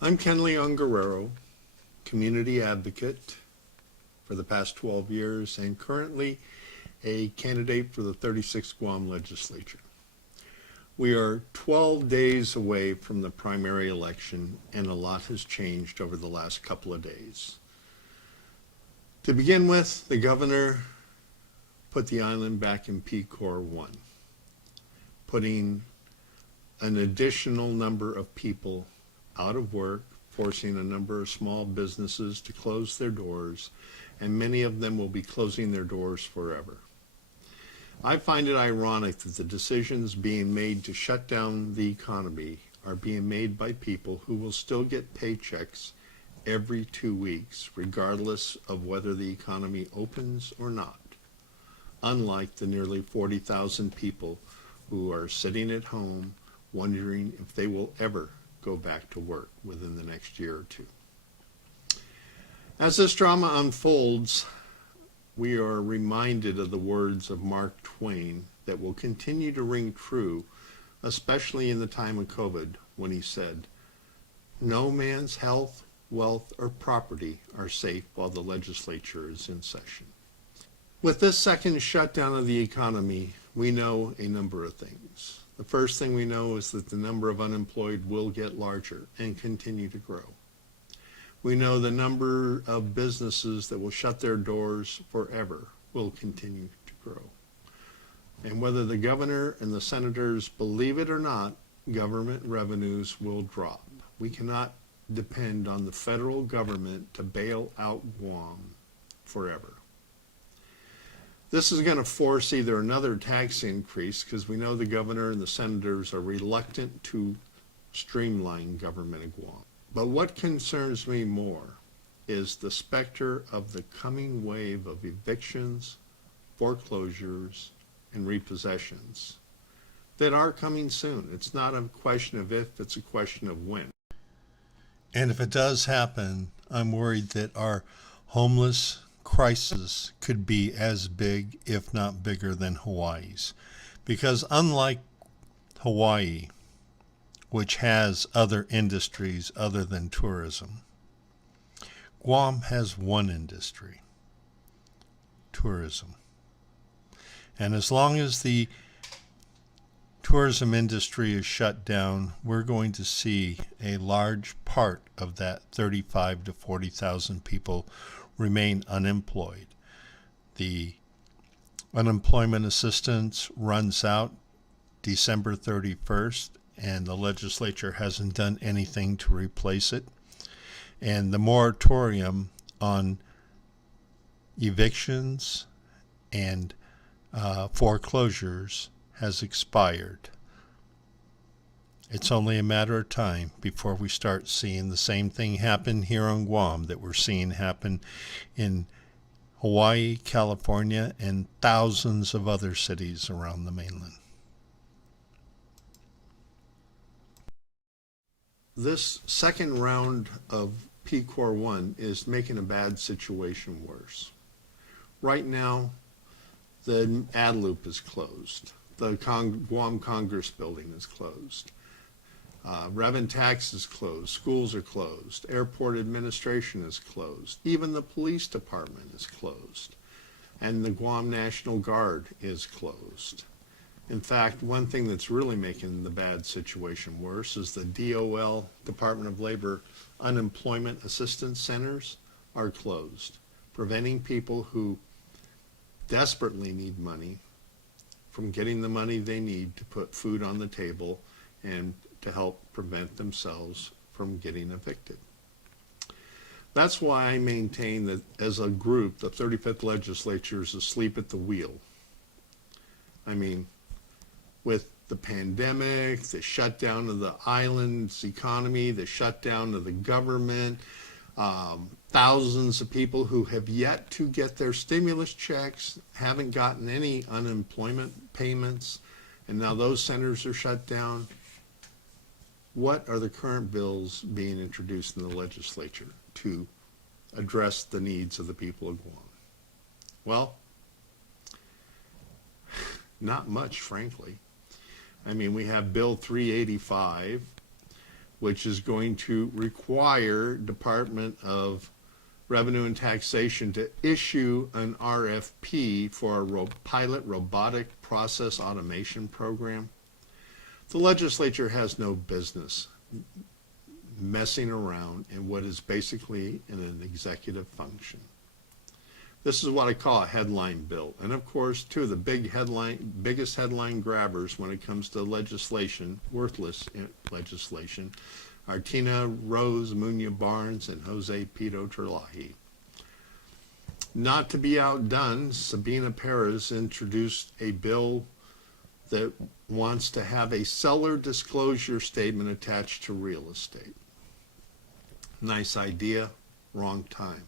I'm Ken Leon-Guerrero, community advocate for the past 12 years and currently a candidate for the 36th Guam legislature. We are 12 days away from the primary election, and a lot has changed over the last couple of days. To begin with, the governor put the island back in P-Corps 1, putting an additional number of people out of work, forcing a number of small businesses to close their doors, and many of them will be closing their doors forever. I find it ironic that the decisions being made to shut down the economy are being made by people who will still get paychecks every 2 weeks, regardless of whether the economy opens or not, unlike the nearly 40,000 people who are sitting at home wondering if they will ever go back to work within the next year or two. As this drama unfolds, we are reminded of the words of Mark Twain that will continue to ring true, especially in the time of COVID, when he said, "No man's health, wealth, or property are safe while the legislature is in session." With this second shutdown of the economy, we know a number of things. The first thing we know is that the number of unemployed will get larger and continue to grow. We know the number of businesses that will shut their doors forever will continue to grow. And whether the governor and the senators believe it or not, government revenues will drop. We cannot depend on the federal government to bail out Guam forever. This is going to force either another tax increase, because we know the governor and the senators are reluctant to streamline government in Guam. But what concerns me more is the specter of the coming wave of evictions, foreclosures, and repossessions that are coming soon. It's not a question of if, it's a question of when. And if it does happen, I'm worried that our homeless crisis could be as big, if not bigger, than Hawaii's. Because unlike Hawaii, which has other industries other than tourism, Guam has one industry: tourism. And as long as the tourism industry is shut down, we're going to see a large part of that 35 to 40,000 people remain unemployed. The unemployment assistance runs out December 31st, and the legislature hasn't done anything to replace it. And the moratorium on evictions and foreclosures has expired. It's only a matter of time before we start seeing the same thing happen here on Guam that we're seeing happen in Hawaii, California, and thousands of other cities around the mainland. This second round of P-Corps 1 is making a bad situation worse. Right now, the ad loop is closed. The Guam Congress building is closed. Rev and Tax is closed. Schools are closed. Airport administration is closed. Even the police department is closed. And the Guam National Guard is closed. In fact, one thing that's really making the bad situation worse is the DOL, Department of Labor, unemployment assistance centers are closed, preventing people who desperately need money from getting the money they need to put food on the table and to help prevent themselves from getting evicted. That's why I maintain that as a group, the 35th legislature is asleep at the wheel. I mean, with the pandemic, the shutdown of the island's economy, the shutdown of the government, thousands of people who have yet to get their stimulus checks, haven't gotten any unemployment payments, and now those centers are shut down. What are the current bills being introduced in the legislature to address the needs of the people of Guam? Well, not much, frankly. I mean, we have Bill 385, which is going to require Department of Revenue and Taxation to issue an RFP for a pilot robotic process automation program. The legislature has no business messing around in what is basically an executive function. This is what I call a headline bill. And of course, two of the biggest headline grabbers when it comes to legislation, worthless legislation, are Tina Rose Muñoz Barnes and Jose Pito Terlaje. Not to be outdone, Sabina Perez introduced a bill that wants to have a seller disclosure statement attached to real estate. Nice idea, wrong time.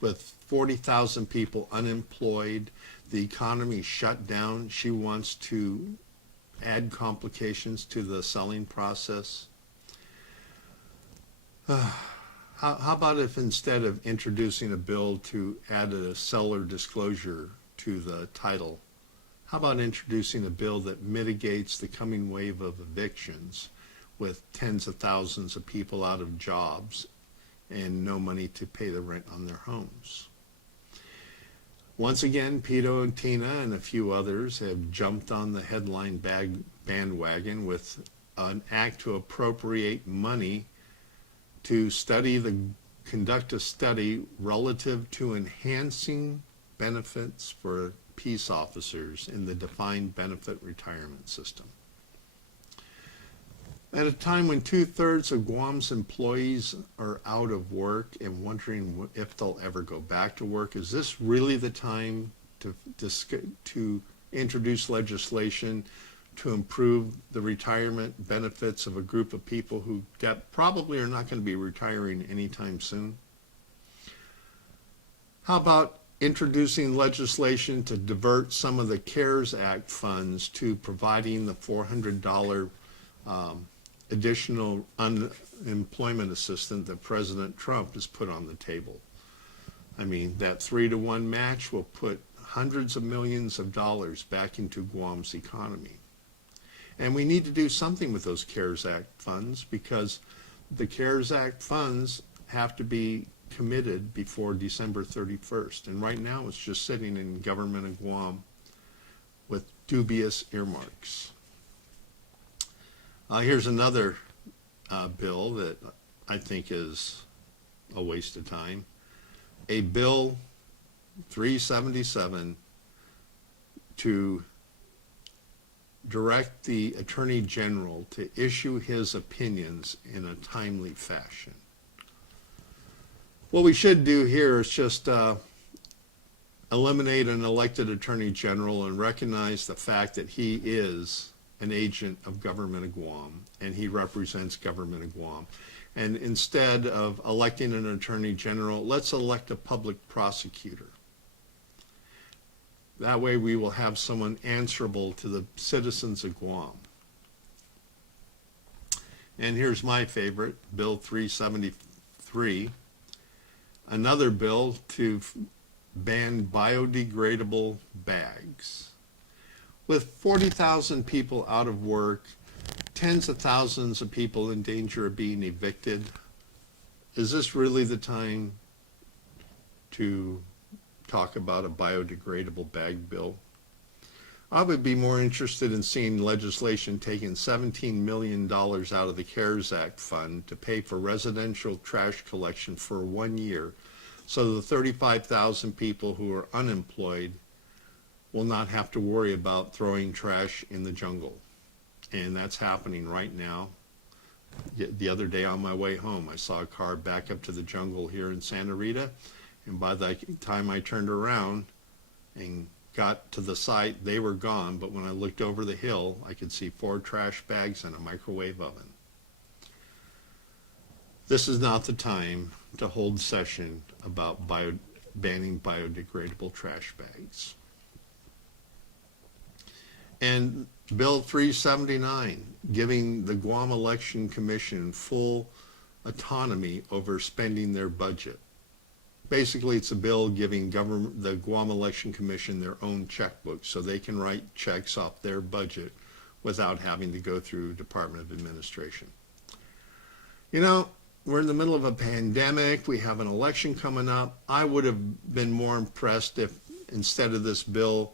With 40,000 people unemployed, the economy shut down, she wants to add complications to the selling process. How about if instead of introducing a bill to add a seller disclosure to the title, how about introducing a bill that mitigates the coming wave of evictions with tens of thousands of people out of jobs and no money to pay the rent on their homes? Once again, Pito and Tina and a few others have jumped on the headline bandwagon with an act to appropriate money to conduct a study relative to enhancing benefits for peace officers in the defined benefit retirement system. At a time when 2/3 of Guam's employees are out of work and wondering if they'll ever go back to work, is this really the time to introduce legislation to improve the retirement benefits of a group of people who probably are not going to be retiring anytime soon? How about introducing legislation to divert some of the CARES Act funds to providing the $400 additional unemployment assistance that President Trump has put on the table? I mean, that 3-to-1 match will put hundreds of millions of dollars back into Guam's economy. And we need to do something with those CARES Act funds, because the CARES Act funds have to be committed before December 31st. And right now it's just sitting in government of Guam with dubious earmarks. Here's another bill that I think is a waste of time. A bill 377 to direct the Attorney General to issue his opinions in a timely fashion. What we should do here is just eliminate an elected Attorney General and recognize the fact that he is an agent of government of Guam and he represents government of Guam. And instead of electing an Attorney General, let's elect a public prosecutor. That way we will have someone answerable to the citizens of Guam. And here's my favorite, Bill 373, another bill to ban biodegradable bags. With 40,000 people out of work, tens of thousands of people in danger of being evicted, is this really the time to talk about a biodegradable bag bill? I would be more interested in seeing legislation taking $17 million out of the CARES Act fund to pay for residential trash collection for 1 year, so the 35,000 people who are unemployed will not have to worry about throwing trash in the jungle. And that's happening right now. The other day on my way home, I saw a car back up to the jungle here in Santa Rita, and by the time I turned around and got to the site, they were gone, but when I looked over the hill, I could see 4 trash bags and a microwave oven. This is not the time to hold session about banning biodegradable trash bags. And Bill 379, giving the Guam Election Commission full autonomy over spending their budget. Basically, it's a bill giving the Guam Election Commission their own checkbook so they can write checks off their budget without having to go through Department of Administration. You know, we're in the middle of a pandemic. We have an election coming up. I would have been more impressed if instead of this a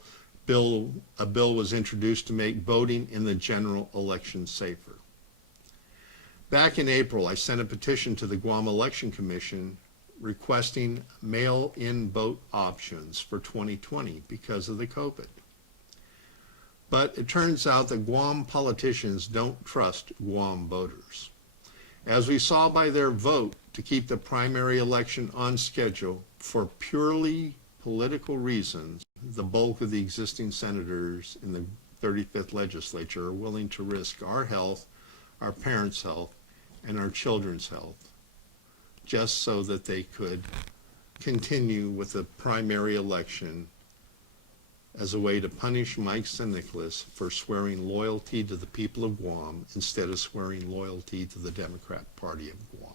bill was introduced to make voting in the general election safer. Back in April, I sent a petition to the Guam Election Commission requesting mail-in vote options for 2020 because of the COVID. But it turns out that Guam politicians don't trust Guam voters. As we saw by their vote to keep the primary election on schedule for purely political reasons, the bulk of the existing senators in the 35th legislature are willing to risk our health, our parents' health, and our children's health, just so that they could continue with the primary election as a way to punish Mike St. Nicholas for swearing loyalty to the people of Guam instead of swearing loyalty to the Democrat Party of Guam.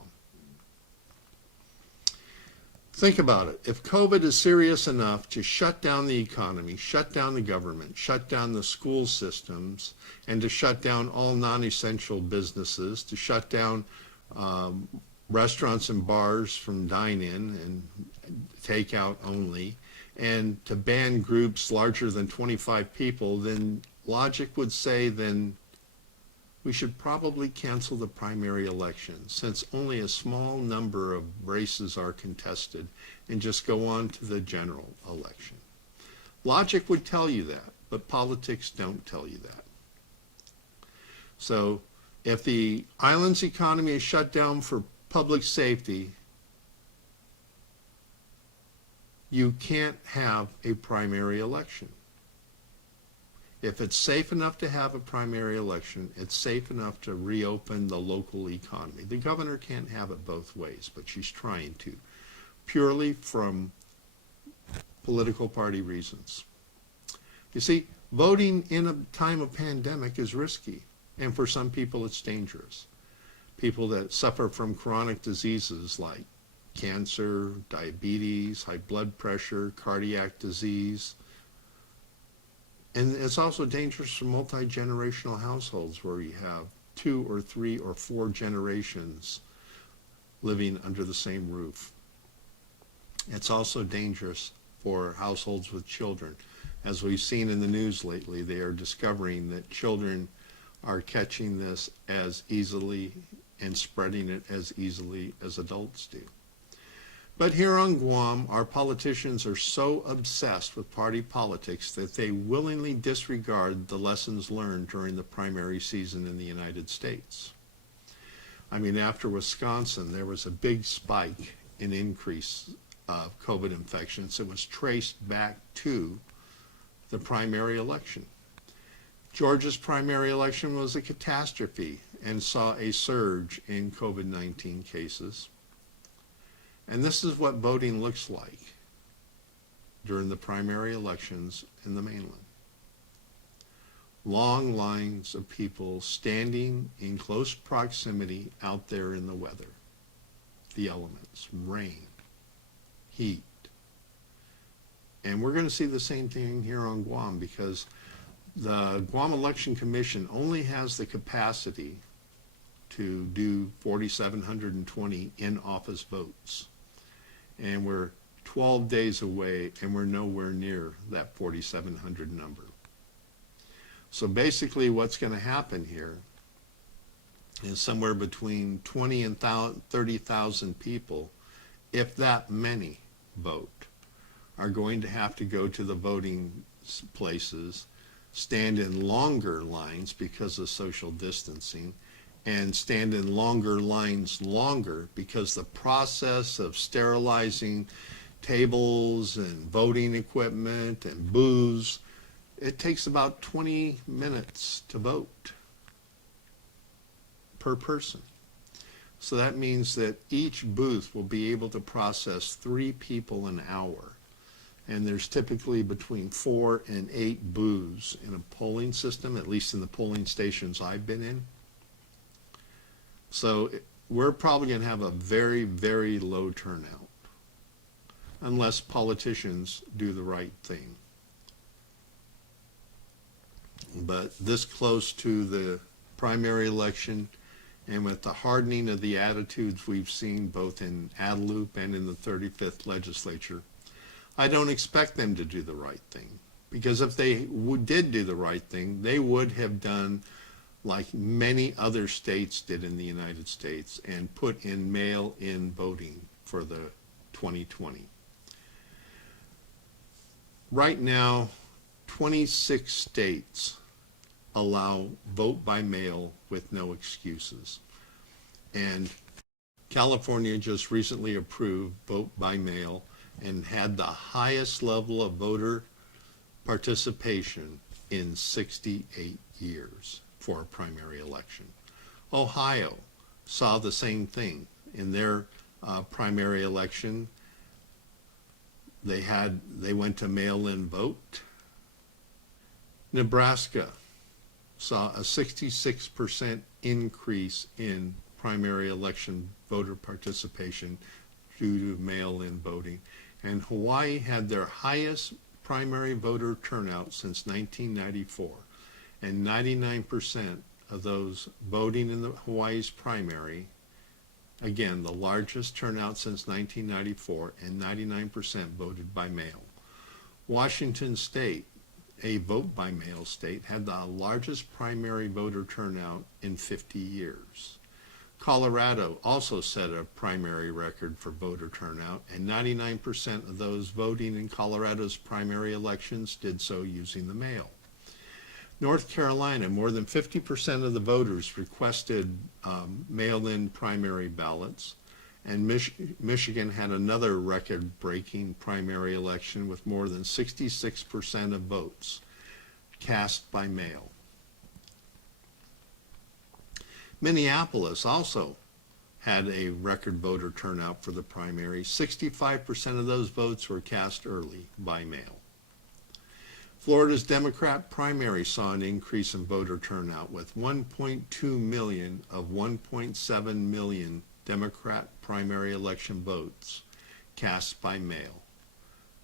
Think about it. If COVID is serious enough to shut down the economy, shut down the government, shut down the school systems, and to shut down all non-essential businesses, to shut down restaurants and bars from dine-in and takeout only, and to ban groups larger than 25 people, then logic would say then we should probably cancel the primary election since only a small number of races are contested and just go on to the general election. Logic would tell you that, but politics don't tell you that. So if the island's economy is shut down for public safety, you can't have a primary election. If it's safe enough to have a primary election, it's safe enough to reopen the local economy. The governor can't have it both ways, but she's trying to, purely from political party reasons. You see, voting in a time of pandemic is risky, and for some people it's dangerous. People that suffer from chronic diseases like cancer, diabetes, high blood pressure, cardiac disease. And it's also dangerous for multi-generational households where you have 2 or 3 or 4 generations living under the same roof. It's also dangerous for households with children. As we've seen in the news lately, they are discovering that children are catching this as easily and spreading it as easily as adults do. But here on Guam, our politicians are so obsessed with party politics that they willingly disregard the lessons learned during the primary season in the United States. I mean, after Wisconsin, there was a big spike in increase of COVID infections. It was traced back to the primary election. Georgia's primary election was a catastrophe and saw a surge in COVID-19 cases. And this is what voting looks like during the primary elections in the mainland. Long lines of people standing in close proximity out there in the weather, the elements, rain, heat. And we're going to see the same thing here on Guam because the Guam Election Commission only has the capacity to do 4,720 in-office votes. And we're 12 days away and we're nowhere near that 4,700 number. So basically what's going to happen here is somewhere between 20 and 30,000 people, if that many vote, are going to have to go to the voting places, stand in longer lines because of social distancing, and stand in longer lines longer because the process of sterilizing tables and voting equipment and booths, it takes about 20 minutes to vote per person. So that means that each booth will be able to process 3 people an hour. And there's typically between 4 and 8 booths in a polling system, at least in the polling stations I've been in. So we're probably going to have a very, very low turnout unless politicians do the right thing. But this close to the primary election, And with the hardening of the attitudes we've seen both in Adelup and in the 35th legislature, I don't expect them to do the right thing. Because if they did do the right thing, they would have done like many other states did in the United States and put in mail-in voting for the 2020. Right now, 26 states allow vote by mail with no excuses. And California just recently approved vote by mail and had the highest level of voter participation in 68 years for a primary election. Ohio saw the same thing in their primary election. They went to mail-in vote. Nebraska saw a 66% increase in primary election voter participation due to mail-in voting. And Hawaii had their highest primary voter turnout since 1994. And 99% of those voting in the Hawaii's primary, again, the largest turnout since 1994, and 99% voted by mail. Washington State, a vote by mail state, had the largest primary voter turnout in 50 years. Colorado also set a primary record for voter turnout, and 99% of those voting in Colorado's primary elections did so using the mail. North Carolina, more than 50% of the voters requested mail-in primary ballots, and Michigan had another record-breaking primary election with more than 66% of votes cast by mail. Minneapolis also had a record voter turnout for the primary. 65% of those votes were cast early by mail. Florida's Democrat primary saw an increase in voter turnout with 1.2 million of 1.7 million Democrat primary election votes cast by mail.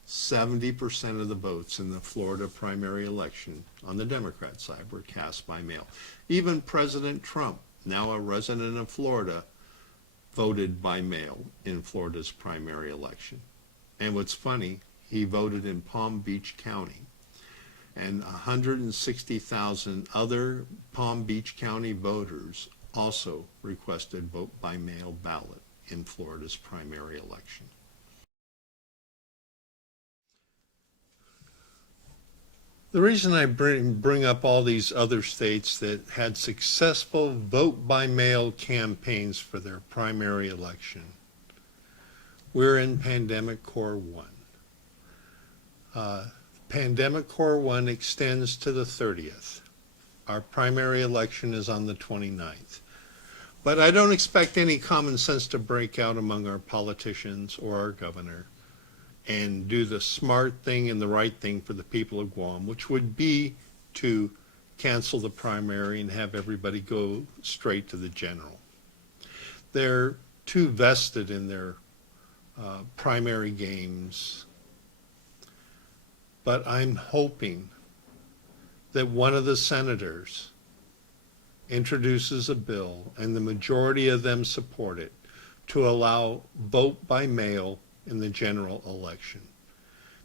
70% of the votes in the Florida primary election on the Democrat side were cast by mail. Even President Trump, now a resident of Florida, voted by mail in Florida's primary election. And what's funny, he voted in Palm Beach County. And 160,000 other Palm Beach County voters also requested vote by mail ballot in Florida's primary election. The reason I bring up all these other states that had successful vote by mail campaigns for their primary election, we're in Pandemic Core 1. Pandemic Core 1 extends to the 30th. Our primary election is on the 29th. But I don't expect any common sense to break out among our politicians or our governor and do the smart thing and the right thing for the people of Guam, which would be to cancel the primary and have everybody go straight to the general. They're too vested in their primary games. But I'm hoping that one of the senators introduces a bill, and the majority of them support it, to allow vote by mail in the general election.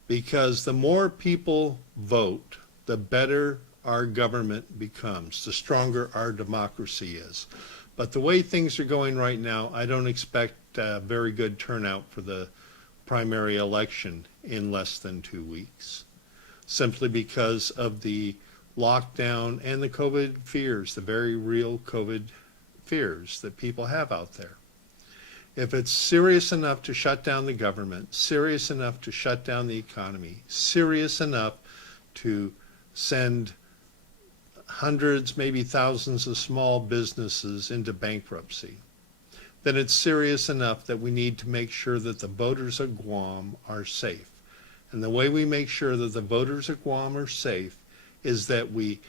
Because the more people vote, the better our government becomes, the stronger our democracy is. But the way things are going right now, I don't expect a very good turnout for the primary election in less than 2 weeks, simply because of the lockdown and the COVID fears, the very real COVID fears that people have out there. If it's serious enough to shut down the government, serious enough to shut down the economy, serious enough to send hundreds, maybe thousands of small businesses into bankruptcy, then it's serious enough that we need to make sure that the voters of Guam are safe. And the way we make sure that the voters of Guam are safe is that we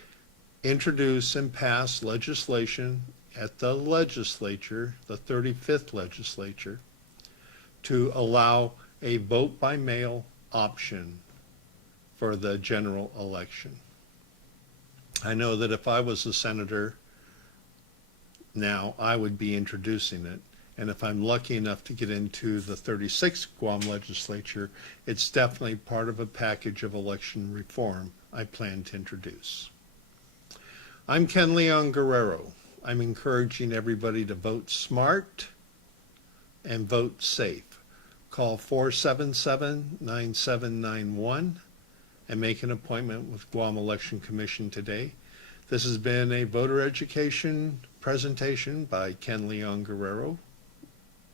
introduce and pass legislation at the legislature, the 35th legislature, to allow a vote by mail option for the general election. I know that if I was a senator, now, I would be introducing it. And if I'm lucky enough to get into the 36th Guam legislature, it's definitely part of a package of election reform I plan to introduce. I'm Ken Leon-Guerrero. I'm encouraging everybody to vote smart and vote safe. Call 477-9791 and make an appointment with Guam Election Commission today. This has been a voter education presentation by Ken Leon-Guerrero,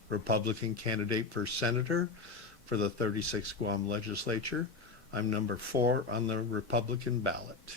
Republican candidate for Senator for the 36th Guam Legislature. I'm number 4 on the Republican ballot.